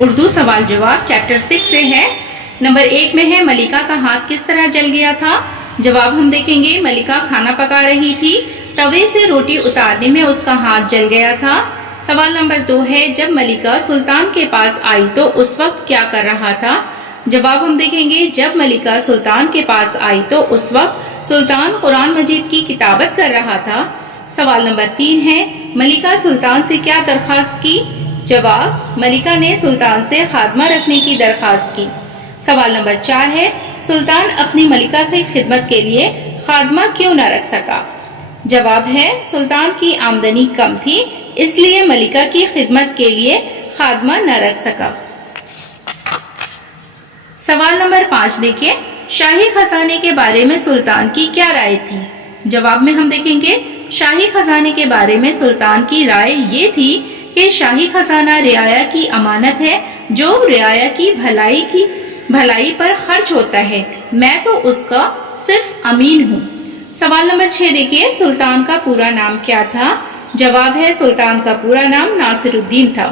اردو سوال جواب چیپٹر 6 سے ہے۔ نمبر 1 میں ہے ملکہ کا ہاتھ کس طرح جل گیا تھا؟ جواب ہم دیکھیں گے ملکہ کھانا پکا رہی تھی، توے سے روٹی اتارنے میں اس کا ہاتھ جل گیا تھا۔ سوال نمبر 2 ہے جب ملکہ سلطان کے پاس آئی تو اس وقت کیا کر رہا تھا؟ جواب ہم دیکھیں گے جب ملکہ سلطان کے پاس آئی تو اس وقت سلطان قرآن مجید کی کتابت کر رہا تھا۔ سوال نمبر 3 ہے ملکہ سلطان سے کیا درخواست کی؟ جواب ملکہ نے سلطان سے خادمہ رکھنے کی درخواست کی۔ سوال نمبر 4 ہے سلطان اپنی ملکہ کی خدمت کے لیے خادمہ کیوں نہ رکھ سکا؟ جواب ہے سلطان کی آمدنی کم تھی اس لیے ملکہ کی خدمت کے لیے خادمہ نہ رکھ سکا۔ سوال نمبر 5 دیکھیں شاہی خزانے کے بارے میں سلطان کی کیا رائے تھی؟ جواب میں ہم دیکھیں گے شاہی خزانے کے بارے میں سلطان کی رائے یہ تھی کہ شاہی خزانہ رعایا کی امانت ہے جو رعایا کی بھلائی پر خرچ ہوتا ہے، میں تو اس کا صرف امین ہوں۔ سوال نمبر 6 دیکھیے سلطان کا پورا نام کیا تھا؟ جواب ہے سلطان کا پورا نام ناصر الدین تھا۔